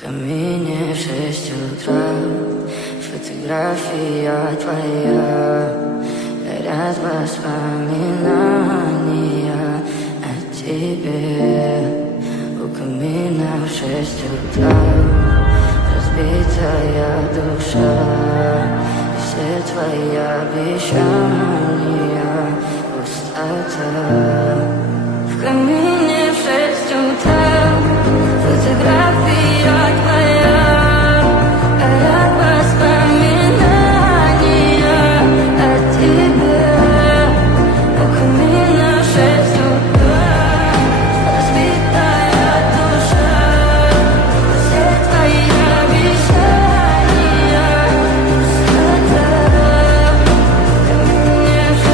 камине в 6 утра, фотография твоя, горят воспоминания о тебе. У камина в 6 утра разбитая душа, и все твои обещания пустота. В камине в 6 утра фотография твоя, горят воспоминания о тебе. У камина в 6 утра разбитая душа, все твои обещания пустота. В камине в 6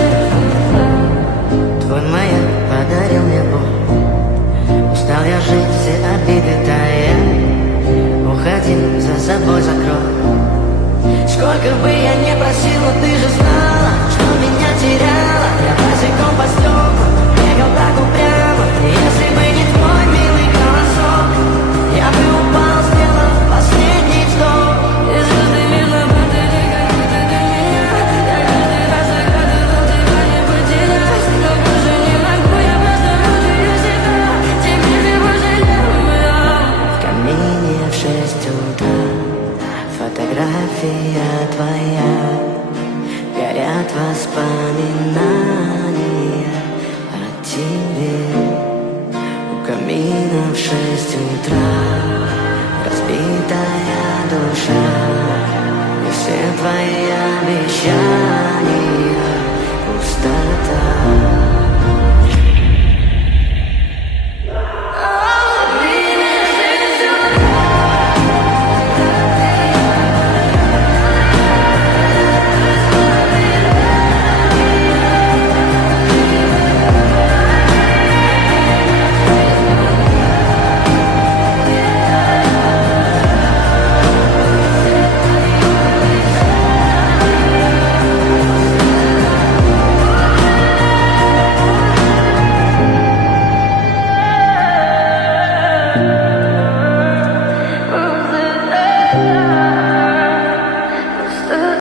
утра твой маяк подарил мне боль. Устал я жить, все обиды тая. Уходи, за собой закрой. Сколько бы я не просил, но ты же знала, что меня теряла. Я босиком по стеклу бегал так упрямо. Если бы не твой милый голосок, я бы упал, сделав последний вздох. И звезды видно падали, как будто для меня. Я каждый раз загадывал тебя не потерять, но больше не могу, я просто мучаю себя. Теперь ты пожалел меня. В камине в 6 утра фотография твоя, горят воспоминания о тебе. У камина в 6 утра